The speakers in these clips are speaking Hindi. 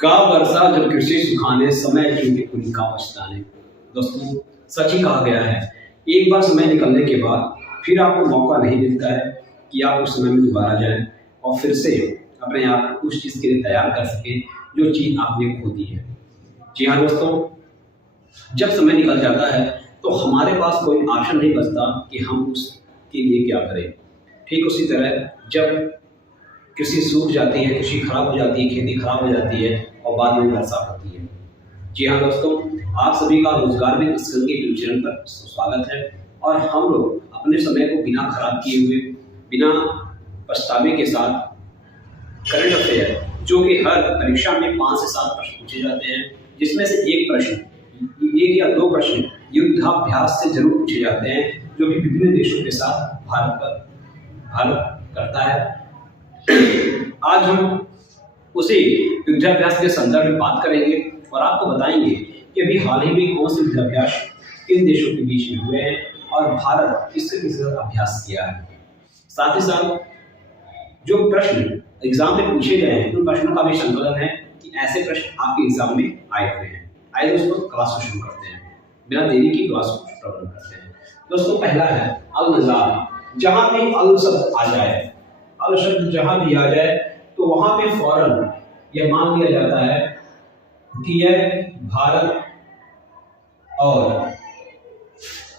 का वर्षा जब कृषि सुखाने समय चूंकि कुली का पछताने। दोस्तों सच ही कहा गया है, एक बार समय निकलने के बाद फिर आपको मौका नहीं मिलता है कि आप उस समय में दोबारा जाएं और फिर से अपने आप को उस चीज़ के लिए तैयार कर सकें जो चीज़ आपने खो दी है। जी हाँ दोस्तों, जब समय निकल जाता है तो हमारे पास कोई ऑप्शन नहीं बचता कि हम उसके लिए क्या करें। ठीक उसी तरह जब कृषि सूख जाती है, कृषि खराब हो जाती है, खेती खराब हो जाती है और बाद में वर्षा होती है। जी हाँ दोस्तों, आप सभी का रोजगार में इस के चैनल पर स्वागत है और हम लोग अपने समय को बिना खराब किए हुए, बिना पछतावे के साथ करंट अफेयर जो कि हर परीक्षा में 5 से 7 प्रश्न पूछे जाते हैं, जिसमें से एक या दो प्रश्न युद्धाभ्यास से जरूर पूछे जाते हैं जो कि विभिन्न देशों के साथ भारत करता है। आज हम उसी युद्धाभ्यास के संदर्भ में बात करेंगे और आपको बताएंगे कि अभी हाल ही में कौन से युद्धाभ्यास किन देशों के बीच में हुए हैं और भारत किससे किसके साथ अभ्यास किया है। साथ ही साथ जो प्रश्न एग्जाम में पूछे गए हैं उन प्रश्नों का भी संकलन है कि ऐसे प्रश्न आपके एग्जाम में आए हुए हैं। आइए दोस्तों क्लास को शुरू करते हैं, बिना देरी की क्लास को प्रारंभ करते हैं। दोस्तों पहला है अल नज़ार। जहां भी अल शब्द आ जाए, अल शब्द जहां भी आ जाए तो वहां पे फौरन यह मान लिया जाता है कि यह भारत और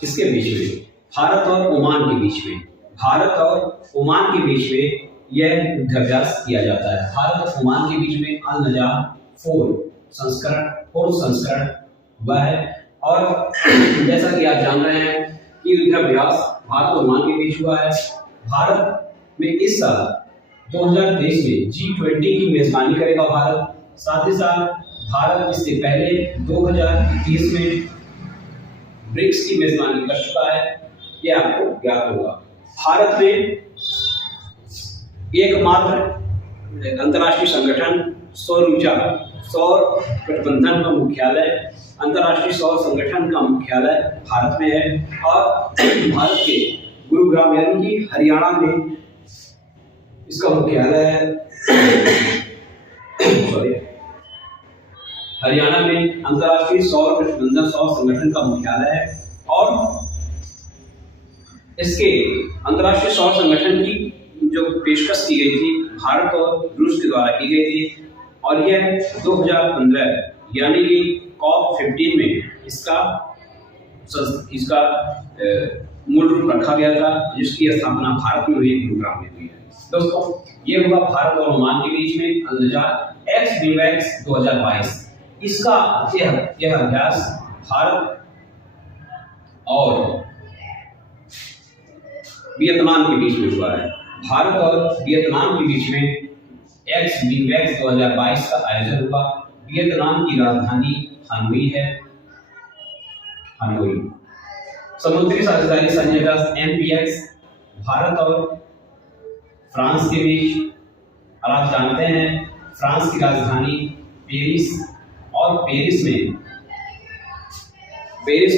किसके बीच में, भारत और ओमान के बीच में, भारत और ओमान के बीच में यह युद्धाभ्यास किया जाता है। भारत और ओमान के बीच में अल नज़ार 4 संस्करण हुआ है और जैसा कि आप जान रहे हैं कि युद्धाभ्यास भारत और ओमान के बीच हुआ है। भारत में इस साल 2023 में G20 की मेजबानी करेगा भारत। साथ ही साथ भारत इससे पहले 2021 में ब्रिक्स की मेजबानी कर चुका है, यह आपको ज्ञात होगा। भारत में एकमात्र अंतर्राष्ट्रीय संगठन सौर गठबंधन का मुख्यालय, अंतर्राष्ट्रीय सौर संगठन का मुख्यालय भारत में है और भारत के गुरुग्राम यानी कि हरियाणा में इसका मुख्यालय है। हरियाणा में अंतर्राष्ट्रीय सौर गठबंधन सौर संगठन का मुख्यालय है और इसके अंतर्राष्ट्रीय सौर संगठन की जो पेशकश की गई थी भारत और रूस के द्वारा की गई थी और यह 2015 यानी कि COP15 में इसका मूल रूप रखा गया था, जिसकी स्थापना भारत में हुई, गुरुग्राम में हुई है। दोस्तों ये हुआ भारत और ओमान के बीच में अल नज़ार एक्स 2022। इसका यह अभ्यास भारत और वियतनाम के बीच में हुआ है। भारत और वियतनाम के बीच में एक्स 2022 का आयोजन हुआ। वियतनाम की राजधानी हनोई है। हनोई समुद्री साझेदारी सैन्य अभ्यास MPX भारत और फ्रांस के बीच। और आप जानते हैं फ्रांस की राजधानी पेरिस और पेरिस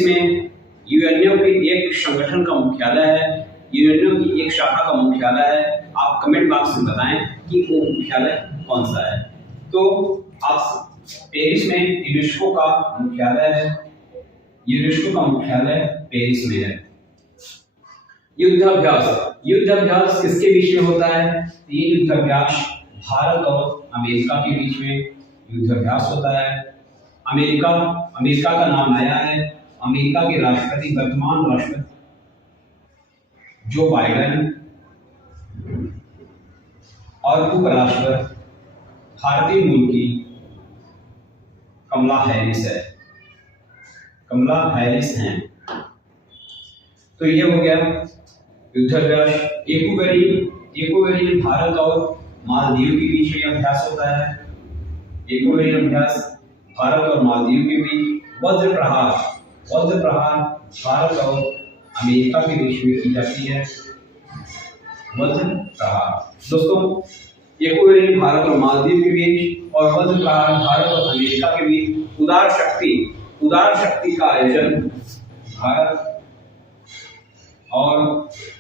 में यूएनओ के एक संगठन का मुख्यालय है, यूएनओ की एक शाखा का मुख्यालय है। आप कमेंट बॉक्स में बताएं कि वो मुख्यालय कौन सा है। तो आप पेरिस में यूनेस्को का मुख्यालय है, यूनेस्को का मुख्यालय पेरिस में है। युद्धाभ्यास किसके बीच में होता है? ये युद्धाभ्यास भारत और अमेरिका के बीच में युद्धाभ्यास होता है। अमेरिका का नाम आया है। अमेरिका के राष्ट्रपति, वर्तमान राष्ट्रपति जो बाइडेन और उपराष्ट्रपति भारतीय मूल की कमला हैरिस हैं। तो ये हो गया युद्धाभ्यास। एकोवेरिन भारत और मालदीव के बीच में अभ्यास होता है। एकोवेरिन अभ्यास भारत और मालदीव के बीच। वज्र प्रहार भारत और अमेरिका के बीच में की जाती है। वज्र प्रहार दोस्तों एकोवेरिन भारत और मालदीव के बीच और वज्र प्रहार भारत और अमेरिका के बीच। उदार शक्ति का आयोजन भारत और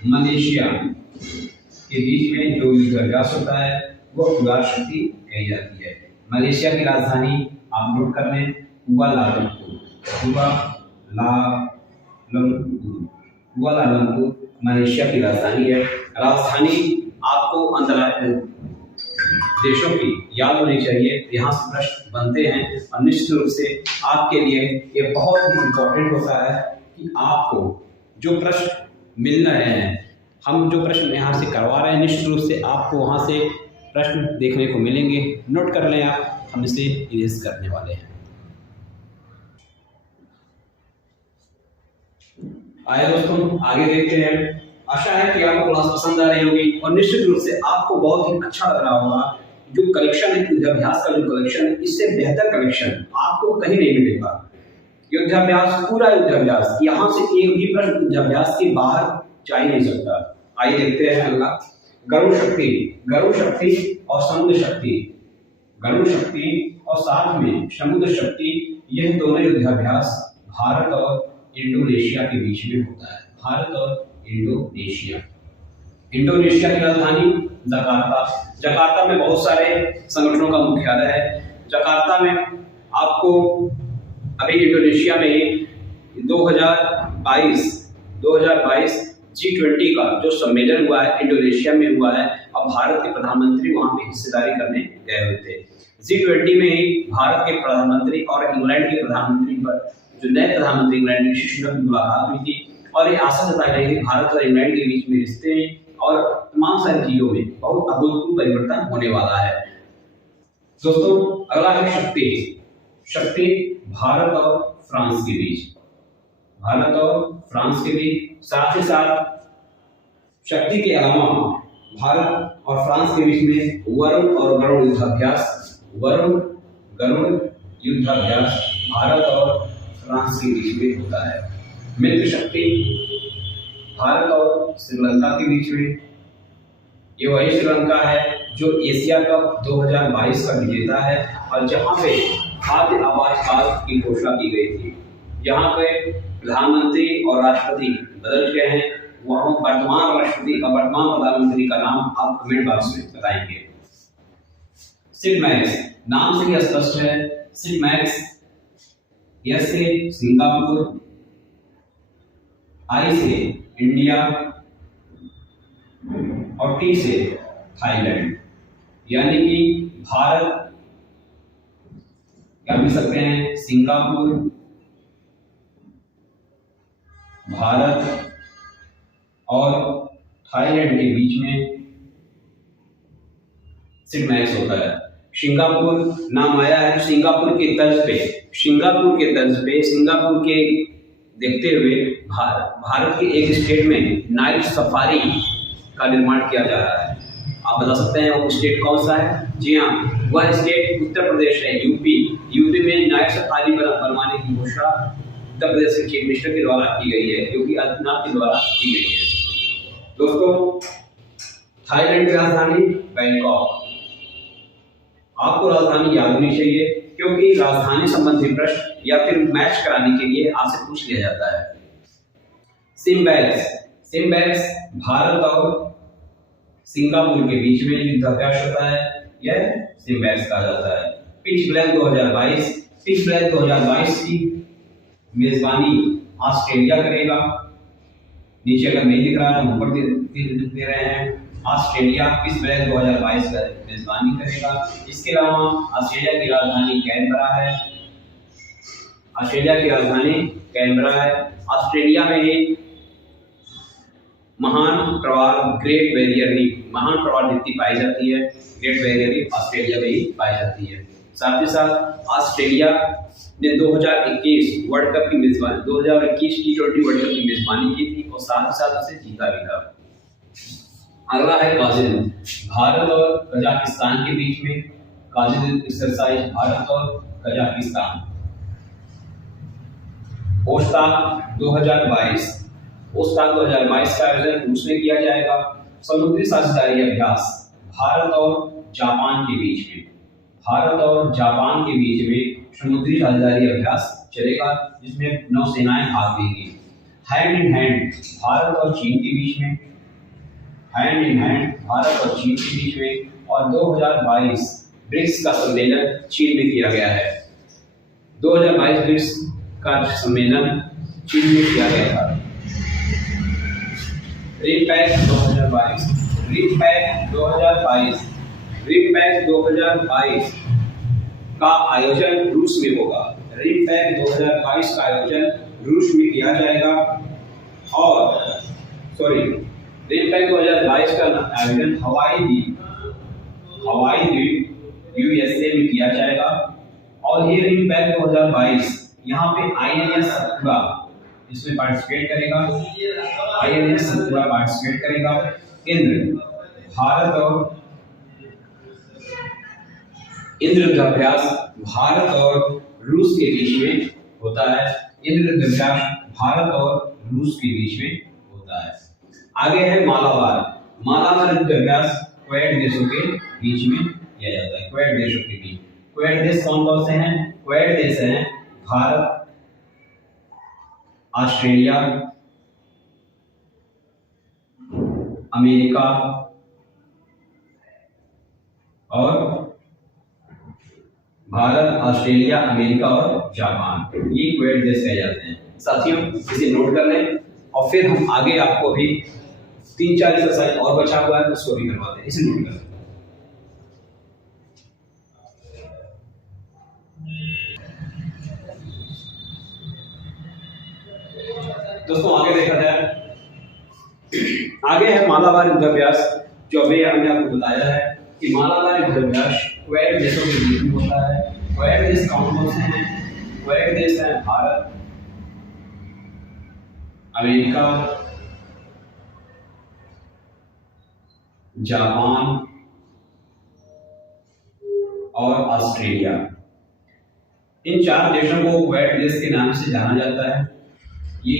मलेशिया के बीच में जो युद्धाभ्यास होता है वो उदार शक्ति कही जाती है। मलेशिया की राजधानी आप नोट कर लें, कुआलालंपुर। कुआलालंपुर मलेशिया की राजधानी है। राजधानी आपको अंतर्राष्ट्रीय देशों की याद होनी चाहिए, यहाँ से प्रश्न बनते हैं और निश्चित रूप से आपके लिए ये बहुत ही इम्पोर्टेंट होता है कि आपको जो प्रश्न मिल रहे हैं, हम जो प्रश्न यहाँ से करवा रहे हैं, निश्चित रूप से आपको वहाँ से प्रश्न देखने को मिलेंगे। नोट कर लें आप, हम इसे इरेज करने वाले हैं। आइए दोस्तों आगे देखते हैं। आशा है कि आपको क्लास पसंद आ रही होगी और निश्चित रूप से आपको बहुत ही अच्छा लग रहा होगा। जो कलेक्शन है युद्धाभ्यास का, जो कलेक्शन है, इससे बेहतर कलेक्शन आपको कहीं नहीं मिलेगा। युद्धाभ्यास, पूरा युद्धाभ्यास, यहाँ से एक भी प्रश्न युद्धाभ्यास के बाहर जा ही नहीं सकता। आइए देखते हैं अगला। गरुड़ शक्ति और समुद्र शक्ति, गरुड़ शक्ति और साथ में समुद्र शक्ति, यह दोनों युद्धाभ्यास भारत और इंडोनेशिया के बीच में होता है। भारत और इंडोनेशिया की राजधानी जकार्ता। जकार्ता में बहुत सारे संगठनों का मुख्यालय है। जकार्ता में आपको अभी इंडोनेशिया में 2022 G20 का जो सम्मेलन हुआ है, इंडोनेशिया में हुआ है और भारत के प्रधानमंत्री वहां पे हिस्सेदारी करने गए हुए थे। G20 में ही भारत के प्रधानमंत्री और इंग्लैंड के प्रधानमंत्री पर, जो नए प्रधानमंत्री इंग्लैंड ऋषि सुनक की मुलाकात हुई थी और ये आशा जताई गई कि भारत और इंग्लैंड के बीच में रिश्ते और तमाम सारी चीजों में बहुत अभूतपूर्व परिवर्तन होने वाला है। दोस्तों अगला है शक्ति भारत और फ्रांस के बीच। साथ ही साथ शक्ति के अलावा भारत और फ्रांस के बीच में वरुण और गरुड़ युद्धाभ्यास भारत और फ्रांस के बीच में होता है। मित्र शक्ति भारत और श्रीलंका के बीच में, ये वही श्रीलंका है जो एशिया कप 2022 का विजेता है और जहां पे खाद्य आपातकाल की घोषणा की गई थी। यहाँ पे प्रधानमंत्री और राष्ट्रपति बदल गए हैं। वहाँ वर्तमान राष्ट्रपति और वर्तमान प्रधानमंत्री का नाम आप कमेंट बॉक्स में बताएंगे। सिगमैक्स, नाम से ही स्पष्ट है। सिगमैक्स, एस से सिंगापुर, आई से इंडिया और टी से थाईलैंड, यानी कि भारत, क्या लिख सकते हैं, सिंगापुर, भारत और थाईलैंड के बीच में सिगमैक्स होता है। सिंगापुर नाम आया है सिंगापुर के तर्ज पे देखते हुए भारत के एक स्टेट में नाइट सफारी का निर्माण किया जा रहा है। आप बता सकते हैं वो स्टेट कौन सा है? जी हाँ, वह स्टेट उत्तर प्रदेश है, यूपी में नाइट सफारी बनवाने की घोषणा उत्तर प्रदेश के चीफ मिनिस्टर के द्वारा की गई है, योगी आदित्यनाथ के द्वारा की गई है। दोस्तों थाईलैंड की राजधानी बैंकॉक। आपको राजधानी याद होनी चाहिए क्योंकि राजधानी संबंधी प्रश्न या फिर मैच कराने के लिए आपसे पूछ लिया जाता है। सिम्बैक्स भारत और सिंगापुर के बीच में युद्धाभ्यास होता है, यह सिम्बैक्स कहा जाता है। पिच ब्लैंक 2022 की मेजबानी ऑस्ट्रेलिया करेगा। नीचे अगर नहीं दिख रहा है तो ऊपर दे रहे हैं। ऑस्ट्रेलिया पिच ब्लैंक 2022 का मेजबानी करेगा। इसके अलावा ऑस्ट्रेलिया की राजधानी कैनबरा है। ऑस्ट्रेलिया में एक महान प्रवाल ग्रेट बैरियर रीफ, महान प्रवाल भित्ति पाई जाती है। ग्रेट बैरियर रीफ ऑस्ट्रेलिया में ही पाई जाती है। साथ ही साथ ऑस्ट्रेलिया ने 2021 वर्ल्ड कप की मेजबानी, 2021 T20 वर्ल्ड कप की मेजबानी की थी और साथ ही साथ उसे जीता भी था। अगला है काजिन, भारत और कजाकिस्तान के बीच में काजिन एक्सरसाइज, भारत और कजाकिस्तान। ओस्ताक 2022 का आयोजन रूस में किया जाएगा। समुद्री साझेदारी अभ्यास भारत और जापान के बीच में समुद्री साझेदारी अभ्यास चलेगा, जिसमें नौसेनाएं भाग लेंगी। हैंड इन हैंड भारत और चीन के बीच में, और 2022 ब्रिक्स का सम्मेलन चीन में किया गया है। 2022 ब्रिक्स का सम्मेलन चीन में किया गया था। रिपैक 2022 का आयोजन रूस में होगा। रिपैक 2022 का आयोजन रूस में किया जाएगा और रिपैक 2022 का आयोजन हवाई द्वीप यूएसए में किया जाएगा। और ये रिपैक 2022 यहाँ पे आईएनएस सतपुड़ा इसमें पार्टिसिपेट करेगा। आईएनएस सतपुड़ा पार्टिसिपेट करेगा। इंद्र युद्धाभ्यास भारत और रूस के बीच में होता है। इंद्र युद्धाभ्यास भारत और रूस के बीच में होता है। आगे है मालाबार युद्धाभ्यास क्वेड देशों के बीच में किया जाता है। क्वेड देशों के बीच क्वेड देश कौन कौन से हैं? क्वेड देश हैं भारत, ऑस्ट्रेलिया, अमेरिका और जापान। ये क्वेड देश कहे जाते हैं। साथियों इसे नोट कर लें और फिर हम आगे आपको भी 3-4 एक्सरसाइज और बचा हुआ है उसको भी करवाते हैं। इसे नोट कर लें। दोस्तों आगे देखा जाए, आगे है मालाबार युद्धाभ्यास, जो अभी हमने आपको बताया है कि मालाबार युद्धाभ्यास क्वेड देशों के बीच में होता है। क्वेड देश कौन कौन से हैं? क्वेड देश हैं भारत, अमेरिका, जापान और ऑस्ट्रेलिया। इन 4 देशों को क्वेड देश के नाम से जाना जाता है। ये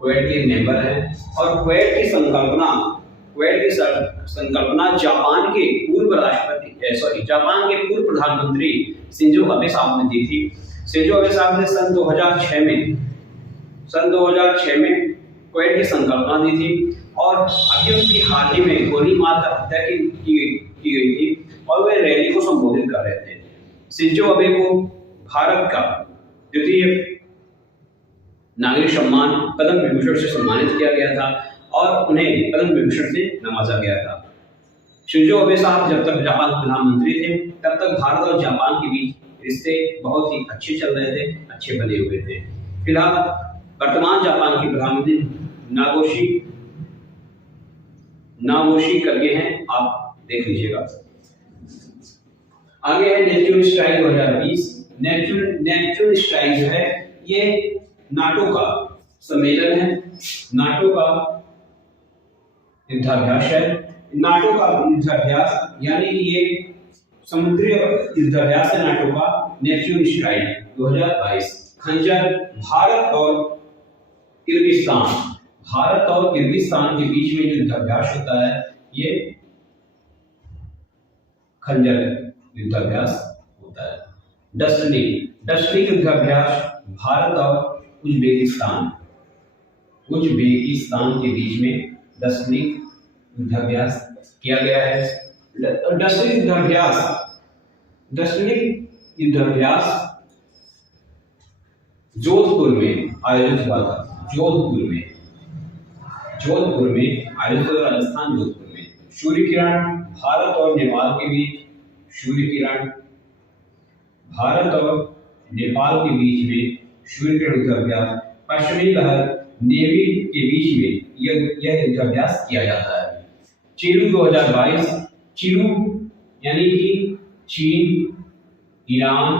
क्वेड के मेंबर हैं और क्वेड की संकल्पना जापान के पूर्व प्रधानमंत्री शिंजो अबे साहब ने दी थी। शिंजो अबे साहब ने सन 2006 में क्वेड की संकल्पना दी थी और अभी उनकी हाल ही में गोली मारकर हत्या की गई थी और वे रैली को संबोधित कर रहे थे। शिंजो अबे को भारत का द्वितीय नागरिक सम्मान पद्म विभूषण से सम्मानित किया गया था और उन्हें पद्म विभूषण से नवाजा गया था। शिंजो अबे साहब जब तक जापान के प्रधानमंत्री थे तब तक भारत और जापान के बीच रिश्ते बहुत ही अच्छे चल रहे थे, अच्छे बने हुए थे। फिलहाल वर्तमान जापान के प्रधानमंत्री नागोशी करके हैं, आप देख लीजिएगा। आगे है नेचुरल स्ट्राइक 2020। नेचुरल स्ट्राइक जो है ये नाटो का सम्मेलन है, नाटो का युद्धाभ्यास है। नाटो का युद्धाभ्यास यानी कि ये समुद्री युद्धाभ्यास है नाटो का। नेचुरल स्ट्राइक 2022 खंजर भारत और किर्गिस्तान के बीच में जो युद्धाभ्यास होता है ये खंजर युद्धाभ्यास होता है। डस्टिक युद्धाभ्यास भारत और उज्बेकिस्तान के बीच में डस्टिक युद्धाभ्यास किया गया है। डस्टिक युद्धाभ्यास जोधपुर में आयोजित हुआ था। जोधपुर में आयोजित हुआ, राजस्थान जोधपुर में। सूर्य किरण भारत और नेपाल के बीच में सूर्य किरण युद्धाभ्यास। पश्चिमी लहर नेवी के बीच में यह युद्धाभ्यास किया जाता है। चिरू 2022 यानी कि चीन, ईरान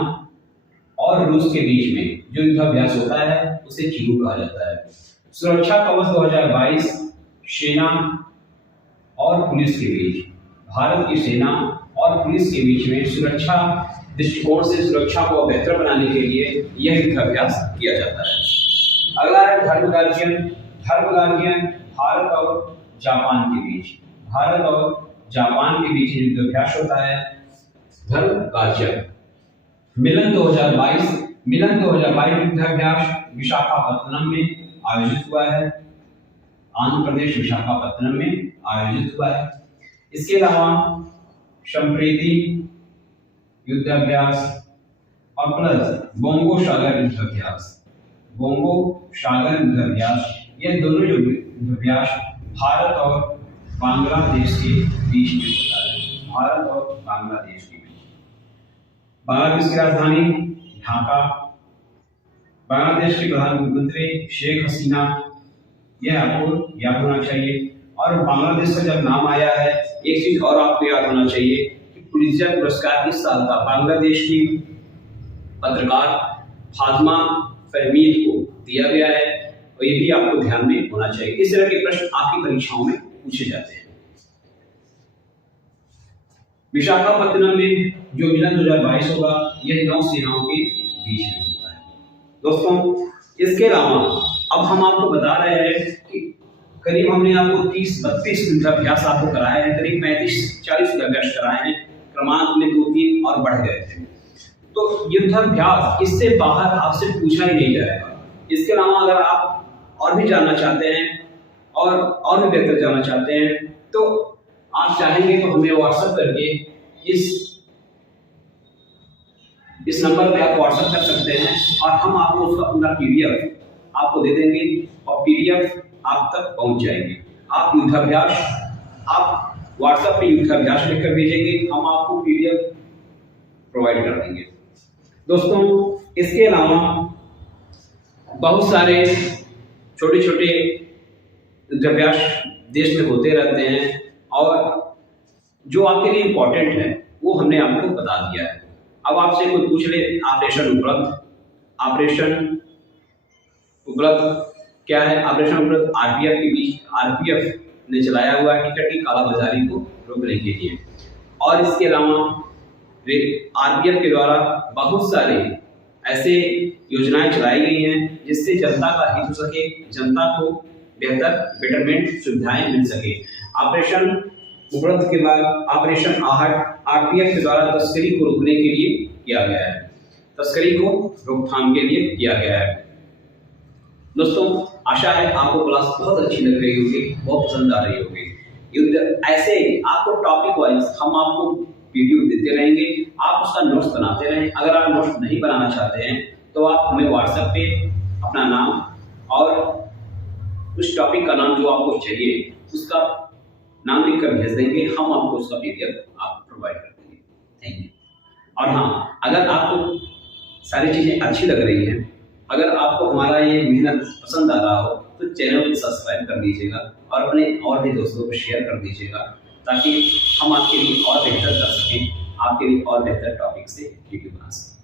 और रूस के बीच में जो युद्धाभ्यास होता है उसे चिरू कहा जाता है। सुरक्षा कवच 2022 सेना और पुलिस के बीच, भारत की सेना और पुलिस के बीच में सुरक्षा दृष्टिकोण से सुरक्षा को बेहतर बनाने के लिए यह युद्धाभ्यास किया जाता है। अगला है धर्म गार्जियन भारत और जापान के बीच युद्धाभ्यास होता है। धर्म गार्जियन मिलन 2022 युद्धाभ्यास विशाखापत्तनम में आयोजित हुआ है। आंध्र प्रदेश विशाखापत्तनम में आयोजित हुआ है। इसके अलावा संप्रीति युद्धाभ्यास और प्लस बोंगो सागर युद्धाभ्यास। बोंगो सागर युद्धाभ्यास, ये दोनों जो युद्धाभ्यास भारत और बांग्लादेश के बीच में होता है। भारत और बांग्लादेश के बीच। बांग्लादेश की राजधानी ढाका, बांग्लादेश की प्रधानमंत्री शेख हसीना, यह आपको याद होना चाहिए। और बांग्लादेश का जब नाम आया है, एक चीज और आपको याद होना चाहिए कि पुलित्जर पुरस्कार इस साल का बांग्लादेश की पत्रकार फातिमा फहमीद को दिया गया है, और ये भी आपको ध्यान में होना चाहिए। इस तरह के प्रश्न आपकी परीक्षाओं में पूछे जाते हैं। विशाखापत्तनम में जो मिलन 2022 होगा, यह 9 सेनाओं के बीच में होता है। दोस्तों, इसके अलावा अब हम आपको बता रहे हैं कि करीब हमने आपको 30-32 युद्धाभ्यास आपको कराए हैं, करीब 35-40 युद्धाभ्यास कराए हैं, क्रमांक में 2-3 और बढ़ गए थे। तो युद्धाभ्यास इससे बाहर आपसे पूछा ही नहीं जाएगा। इसके अलावा अगर आप और भी जानना चाहते हैं और भी बेहतर जानना चाहते हैं, तो आप चाहेंगे तो हमें व्हाट्सएप करके इस नंबर पे आप व्हाट्सएप कर सकते हैं, और हम आपको उसका पूरा PDF आपको दे देंगे, और PDF आप तक पहुंच जाएगी। आप युद्धाभ्यास आप व्हाट्सएप पे युद्धाभ्यास लिखकर भेजेंगे, हम आपको PDF प्रोवाइड कर देंगे। दोस्तों, इसके अलावा बहुत सारे छोटे छोटे युद्धाभ्यास देश में होते रहते हैं, और जो आपके लिए इम्पोर्टेंट है वो हमने आपको बता दिया है। अब आपसे कोई पूछ ले ऑपरेशन उपलब्ध, ऑपरेशन उपलब्ध क्या है? ऑपरेशन उपलब्ध RPF ने चलाया हुआ है टिकट की कालाबाजारी को रोकने के लिए। और इसके अलावा RPF के द्वारा बहुत सारे ऐसे योजनाएं चलाई गई हैं जिससे जनता का हित हो सके, जनता को बेटरमेंट सुविधाएं मिल सके। ऑपरेशन उपलब्ध के बाद ऑपरेशन आहट RPF के द्वारा तस्करी को रोकने के लिए किया गया है, तस्करी को रोकथाम के लिए किया गया है। दोस्तों, आशा है आपको क्लास बहुत अच्छी लग रही होगी, बहुत पसंद आ रही होगी। युद्ध ऐसे आपको टॉपिक वाइज हम आपको वीडियो देते रहेंगे, आप उसका नोट्स बनाते रहें। अगर आप नोट्स नहीं बनाना चाहते हैं तो आप हमें व्हाट्सएप पे अपना नाम और उस टॉपिक का नाम जो आपको चाहिए उसका नाम लिखकर भेज देंगे, हम आपको उसका PDF आप प्रोवाइड कर देंगे। Thank you. और हाँ, अगर आपको सारी चीज़ें अच्छी लग रही हैं, अगर आपको हमारा ये मेहनत पसंद आ रहा हो, तो चैनल को सब्सक्राइब कर दीजिएगा और अपने और भी दोस्तों को शेयर कर दीजिएगा, ताकि हम आपके लिए और बेहतर कर सकें, आपके लिए और बेहतर टॉपिक से वीडियो बना सकें।